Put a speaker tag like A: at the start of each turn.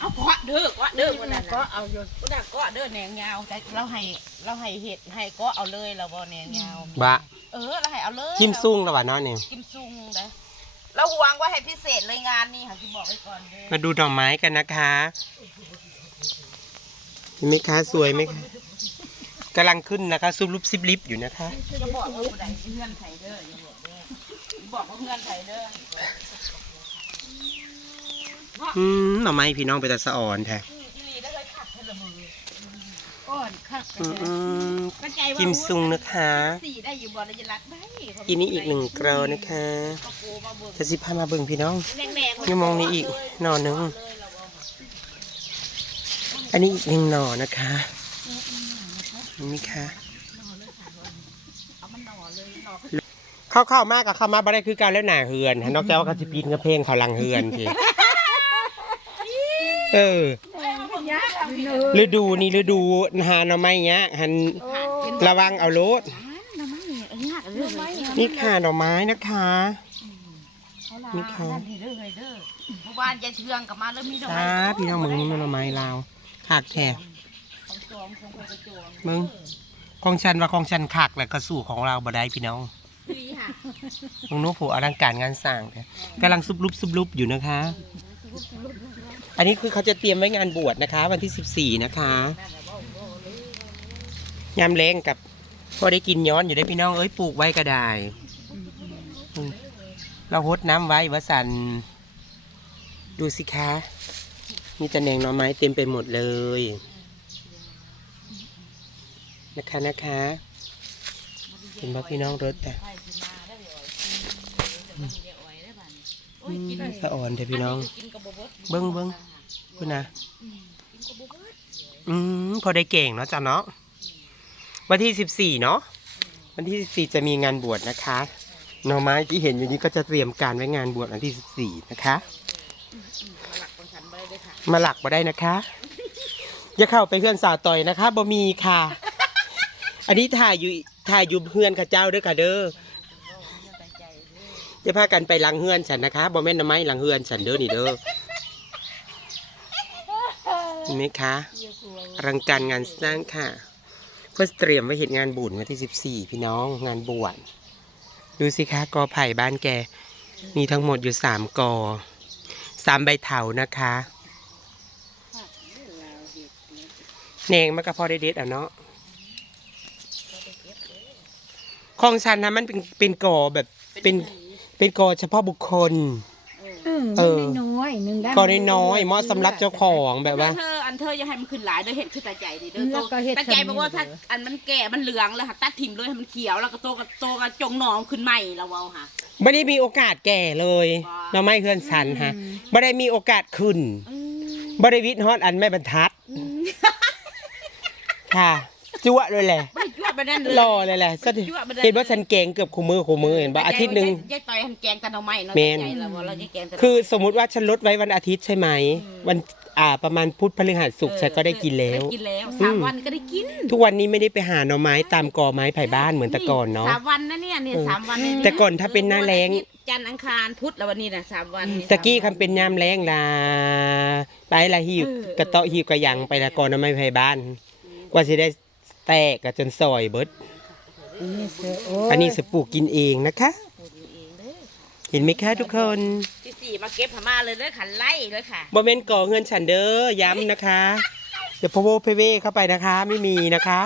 A: เอาเกาะเด้อเกาะเด้อคนนั้น
B: ก็
A: น่ะ
B: เอาอยู่
A: คนนั้นเกาะเด้อแหนงยาวแต่เราให้เราให้เห็ดให้เกาะเอาเลยเราบ่แหนงยาว
C: บะ
A: เออเราให้เอาเลย
C: จิ้มซุ้งแล้ววะเนาะเนี่ย
A: กิมซุงเด้อเราหวางไว้ให้พิเศษเลยงานนี้ค่ะที่บอกไว้ก่อนเด้อ
C: มาดูดอกไม้กันนะคะเห็นไหมคะสวยไหมคะกำลังขึ้นนะคะซุบลุบซิบลิบอยู่นะคะ
A: จะบอกว่าผู้ใดเพื่อนไทยเด้ออย่าบอกเด้ออย่าบอกว่าเพื่อนไทยเด้อ
C: อืมหน่อไม้พี่น้องไปแต่สะอ่อนแท้
A: ที่ลีได้เลยขัดเทละมือ
B: ก้อนคัก
C: อืมอืม
A: กระจายว่า
C: กิมซุงนะคะ
A: สี่ได้อยู่บ่ได้จะรักได้
C: กินนี้อีกหนึ่งเกลานะคะ
A: ก็โกมาเบิ่ง
C: จะสิพามาเบิ่งพี่น้อง
A: แดงๆ
C: นี่มองนี่อีกหน่อหนึ่งอันนี้อีกหนึ่งหน่อนะคะนี่ค่ะ
A: เอามันหน่อเลยหน่อ
C: เข้าเข้ามากกับเข้ามาบ่ได้คือการแล้วหนาเฮือนฮะนอกจากว่าเขาสิปีนกระเพงเขาหลังเฮือนที เออฤดูนี่ฤดูหาหน่อไม้เนี้ยหันระวังเอาโลดนี่ค่ะหน่อไม้นะคะนี่ค่ะ
A: นี่เด้อเลยเด้อเมื่อวานยายเชืองกลับมาแล้วมีดอก
C: จ้า
A: ไม้
C: พี่น้องมึงนี่หน่อไม้ลาวขากแค่
A: ของจอมของคนกระจวง
C: มึงของฉันว่าของฉันขากแหละก็สู่ของเราบ่ได้พี่น้อง
A: คุยค่ะ
C: มึงนู้ผูอลังการงานสร้างแท้กำลังซุบลุบซุบลุบอยู่นะคะ อันนี้คือเขาจะเตรียมไว้งานบวชนะคะ วันที่14นะคะยามแรงกับพอได้กินย้อนอยู่ได้พี่น้องเอ้ยปลูกไว้ก็ได้เราหดน้ำไว้วสันดูสิคะ มีต่แหนงหน่อไม้เต็มไปหมดเลย นะคะนะคะเห็นบ่พี่น้องรถแต่ สะอ่อนเถอะพี่น้อง
A: กินกับบเบิด
C: เบิ้งเบิ้งคุณนะอืมพอได้เก่งเนาะจ้ะเนาะวันที่สิบสี่เนาะวันที่สิบสี่จะมีงานบวชนะคะหน่อไม้ที่เห็นอยู่นี้ก็จะเตรียมการไว้งานบวชวันที่สิบสี่นะคะ
A: มาหลักของฉันไปเลยค่ะ
C: มาหลักมาได้นะคะ อย่าเข้าไปเพื่อนสาวต่อยนะคะบ่มีค่ะ อันนี้ถ่ายอยู่ถ่ายอยู่เพื่อนข้าเจ้าเด้วยค่ะเด้อ อย่าพากันไปหลังเฮือนฉันนะคะบ่แม่นน่อไม้หลังเฮือนฉันเด้อนี่เด้อเห็นไหมคะอลังการงานสร้างค่ะ เพื่อเตรียมไว้เหตุงานบุญวันที่สิบสี่พี่น้องงานบวชดูสิคะกอไผ่บ้านแก มีทั้งหมดอยู่สามกอสามใบเถานะคะแนงมันก็พอได้เด็ดอะเนาะของฉันนะมันเป็นเป็นกอแบบเป็น เป็นกอเฉพาะบุคคล
B: เออ
C: เออ
B: น้อยๆหนึ่งได้
C: กอน้อยๆเหมาะสำหรับเจ้าของแบบว่า
A: เธออันเธออย่าให้มันขึ้นหลายเด้อเห็ดคือตาใจดิเด้อ
B: แล้
A: โต
B: วก็เฮ็ด
A: ตาใจบอกว่า
B: ทำนี่
A: ถ้าอันมันแก่มันเหลืองเลยค่ะตัดถิ่มเลยให้มันเขียวแล้วก็โตกับโตกับจงหนองขึ้นใหม่แล้วเว้าค่ะ
C: ไม่ได้มีโอกาสแก่เลย
A: ว้า
C: เราไม่เพื่อนสันฮะไม่ได้มีโอกาสขึ้นไม่ได้วิทย์ฮอตอันไม่บรรทัด ค่ะจั่วเลยแหละ
A: ไม่ ได้ยั่วไปนั่นเลย
C: รอเลยแหละสถิ
A: ยั่วไปได้
C: เห็นว่าฉันเก่งเกือบคู่มือคู่มือเห็นปะอาทิตย์หนึ่ง
A: ยายต่อยหันแกงตะเนาไม้เนาะ
C: แม่น
A: ใจเราว่าเราจะแกงตะเนา
C: คือสมมุติว่าฉันลดไว้วันอาทิตย์ใช่ไหมวันอ่าประมาณพุธพฤหัสศุกร์ฉันก็ได้กินแล้ว
A: ได้กินแล้ว
C: อืม
A: สามวันก็ได้กิน
C: ทุกวันนี้ไม่ได้ไปหาหน่อไม้ตามกอไม้ไผ่บ้านเหมือนแต่ก่อนเนาะ
A: สามวันนะเนี่ยเนี่ย
C: เออ
A: สามวันเนี่ย
C: แต่ก่อนถ้าเป็นหน้าแล้ง
A: จันทร์อังคารพุธแล้ววันนี้นะสามวันนี่
C: ตะกี้คำเป็นยามแรงลาไปละหิวกระเตาะหิวกระยังไปละก่อนหน่อไม้ไผ่บ้าน กว่าสิได้ แตกกะจนซอยเบิด
B: นี่เสือโอ้
C: อันนี้สปลูกกินเองนะคะ เห็นไหมคะทุกคน
A: ที่สี่มาเก็บพม่าเลยเลยขันไล่เลยค่ะ
C: บอมเมนก่อเงินฉันเด้อย้ำนะคะเดี๋ยวพะโวเพเวเข้าไปนะคะ ไม่มีนะคะ